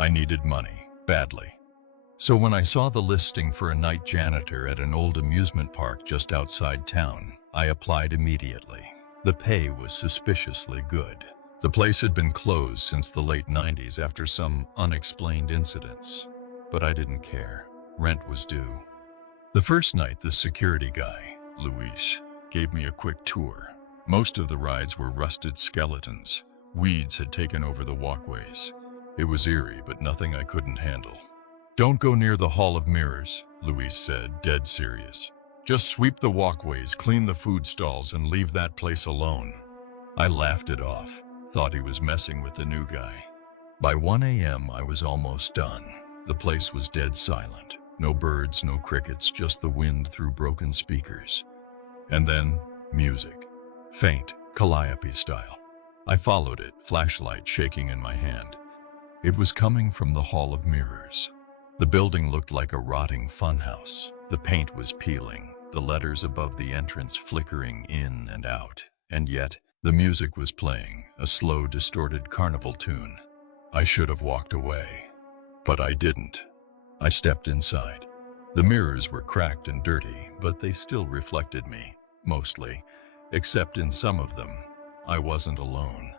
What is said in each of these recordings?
I needed money, badly. So when I saw the listing for a night janitor at an old amusement park just outside town, I applied immediately. The pay was suspiciously good. The place had been closed since the late 90s after some unexplained incidents. But I didn't care. Rent was due. The first night, the security guy, Luis, gave me a quick tour. Most of the rides were rusted skeletons. Weeds had taken over the walkways. It was eerie, but nothing I couldn't handle. "Don't go near the Hall of Mirrors," Luis said, dead serious. "Just sweep the walkways, clean the food stalls, and leave that place alone." I laughed it off, thought he was messing with the new guy. By 1 a.m. I was almost done. The place was dead silent. No birds, no crickets, just the wind through broken speakers. And then, music. Faint, calliope style. I followed it, flashlight shaking in my hand. It was coming from the Hall of Mirrors. The building looked like a rotting funhouse. The paint was peeling, the letters above the entrance flickering in and out. And yet, the music was playing, a slow, distorted carnival tune. I should have walked away. But I didn't. I stepped inside. The mirrors were cracked and dirty, but they still reflected me, mostly, except in some of them. I wasn't alone.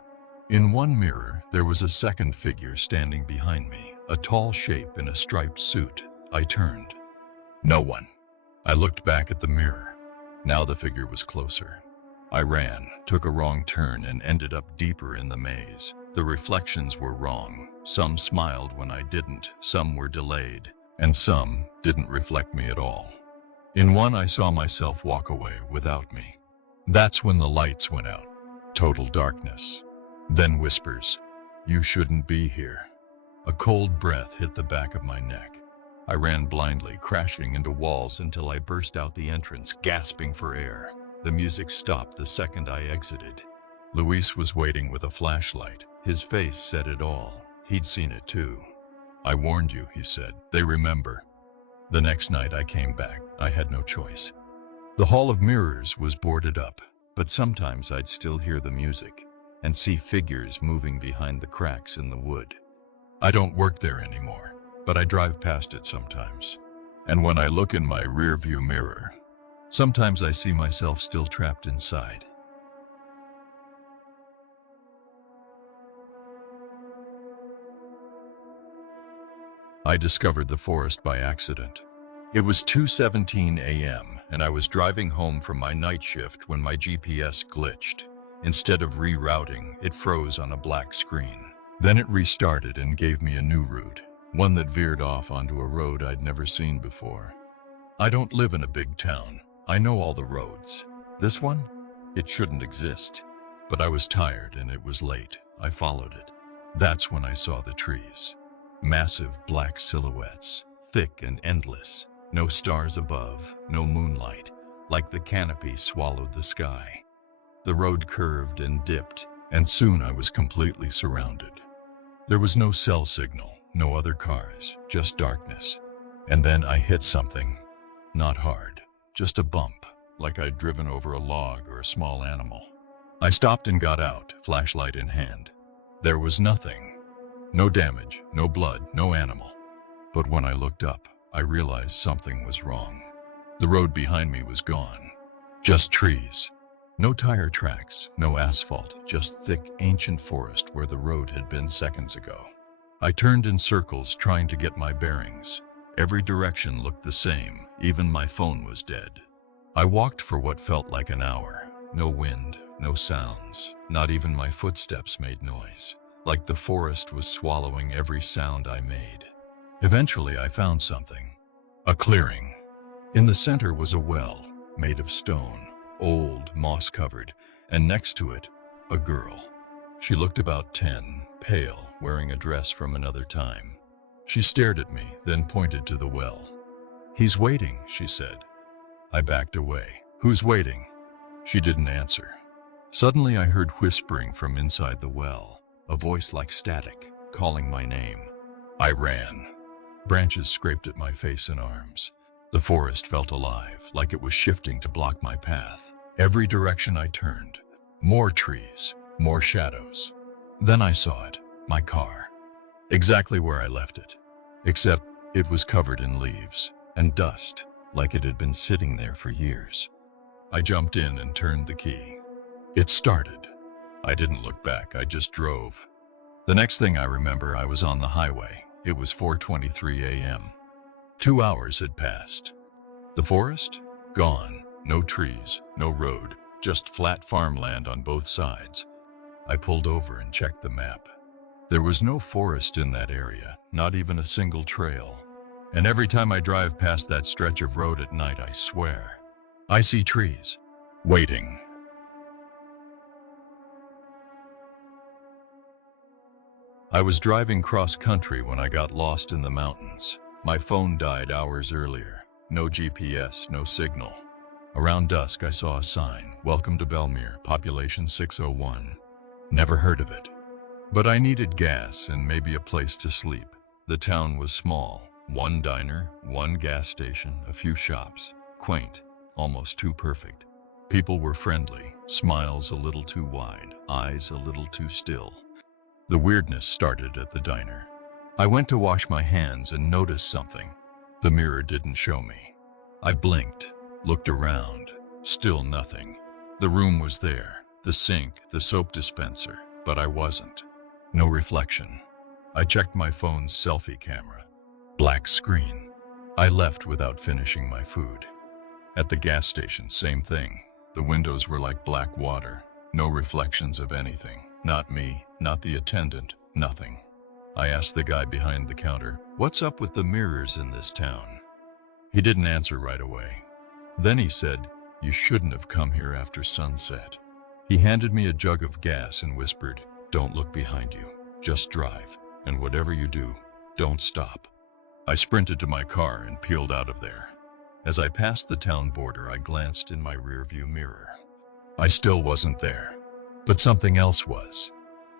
In one mirror, there was a second figure standing behind me, a tall shape in a striped suit. I turned. No one. I looked back at the mirror. Now the figure was closer. I ran, took a wrong turn, and ended up deeper in the maze. The reflections were wrong. Some smiled when I didn't, some were delayed, and some didn't reflect me at all. In one, I saw myself walk away without me. That's when the lights went out. Total darkness. Then whispers, "You shouldn't be here." A cold breath hit the back of my neck. I ran blindly, crashing into walls until I burst out the entrance, gasping for air. The music stopped the second I exited. Luis was waiting with a flashlight. His face said it all. He'd seen it too. "I warned you," he said. "They remember." The next night I came back. I had no choice. The Hall of Mirrors was boarded up, but sometimes I'd still hear the music and see figures moving behind the cracks in the wood. I don't work there anymore, but I drive past it sometimes. And when I look in my rearview mirror, sometimes I see myself still trapped inside. I discovered the forest by accident. It was 2:17 a.m. and I was driving home from my night shift when my GPS glitched. Instead of rerouting, it froze on a black screen. Then it restarted and gave me a new route, one that veered off onto a road I'd never seen before. I don't live in a big town. I know all the roads. This one? It shouldn't exist. But I was tired and it was late. I followed it. That's when I saw the trees. Massive black silhouettes, thick and endless. No stars above, no moonlight, like the canopy swallowed the sky. The road curved and dipped, and soon I was completely surrounded. There was no cell signal, no other cars, just darkness. And then I hit something. Not hard, just a bump, like I'd driven over a log or a small animal. I stopped and got out, flashlight in hand. There was nothing. No damage, no blood, no animal. But when I looked up, I realized something was wrong. The road behind me was gone. Just trees. No tire tracks, no asphalt, just thick, ancient forest where the road had been seconds ago. I turned in circles trying to get my bearings. Every direction looked the same, even my phone was dead. I walked for what felt like an hour. No wind, no sounds, not even my footsteps made noise, like the forest was swallowing every sound I made. Eventually I found something. A clearing. In the center was a well, made of stone, old, moss-covered, and next to it, a girl. She looked about 10, pale, wearing a dress from another time. She stared at me, then pointed to the well. "He's waiting," she said. I backed away. "Who's waiting?" She didn't answer. Suddenly I heard whispering from inside the well, a voice like static, calling my name. I ran. Branches scraped at my face and arms. The forest felt alive, like it was shifting to block my path. Every direction I turned, more trees, more shadows. Then I saw it, my car. Exactly where I left it. Except it was covered in leaves and dust, like it had been sitting there for years. I jumped in and turned the key. It started. I didn't look back, I just drove. The next thing I remember, I was on the highway. It was 4:23 a.m. 2 hours had passed. The forest? Gone. No trees, no road, just flat farmland on both sides. I pulled over and checked the map. There was no forest in that area, not even a single trail. And every time I drive past that stretch of road at night, I swear, I see trees, waiting. I was driving cross country when I got lost in the mountains. My phone died hours earlier. No GPS, no signal. Around dusk I saw a sign, "Welcome to Belmere, population 601. Never heard of it. But I needed gas and maybe a place to sleep. The town was small. One diner, one gas station, a few shops. Quaint, almost too perfect. People were friendly, smiles a little too wide, eyes a little too still. The weirdness started at the diner. I went to wash my hands and noticed something. The mirror didn't show me. I blinked, looked around. Still nothing. The room was there, the sink, the soap dispenser, but I wasn't. No reflection. I checked my phone's selfie camera. Black screen. I left without finishing my food. At the gas station, same thing. The windows were like black water. No reflections of anything. Not me, not the attendant, nothing. I asked the guy behind the counter, "What's up with the mirrors in this town?" He didn't answer right away. Then he said, "You shouldn't have come here after sunset." He handed me a jug of gas and whispered, "Don't look behind you, just drive, and whatever you do, don't stop." I sprinted to my car and peeled out of there. As I passed the town border, I glanced in my rearview mirror. I still wasn't there, but something else was.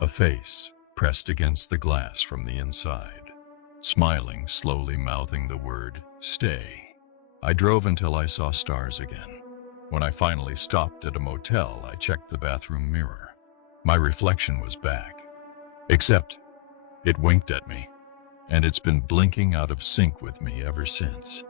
A face, pressed against the glass from the inside. Smiling, slowly mouthing the word, "Stay." I drove until I saw stars again. When I finally stopped at a motel, I checked the bathroom mirror. My reflection was back. Except, it winked at me, and it's been blinking out of sync with me ever since.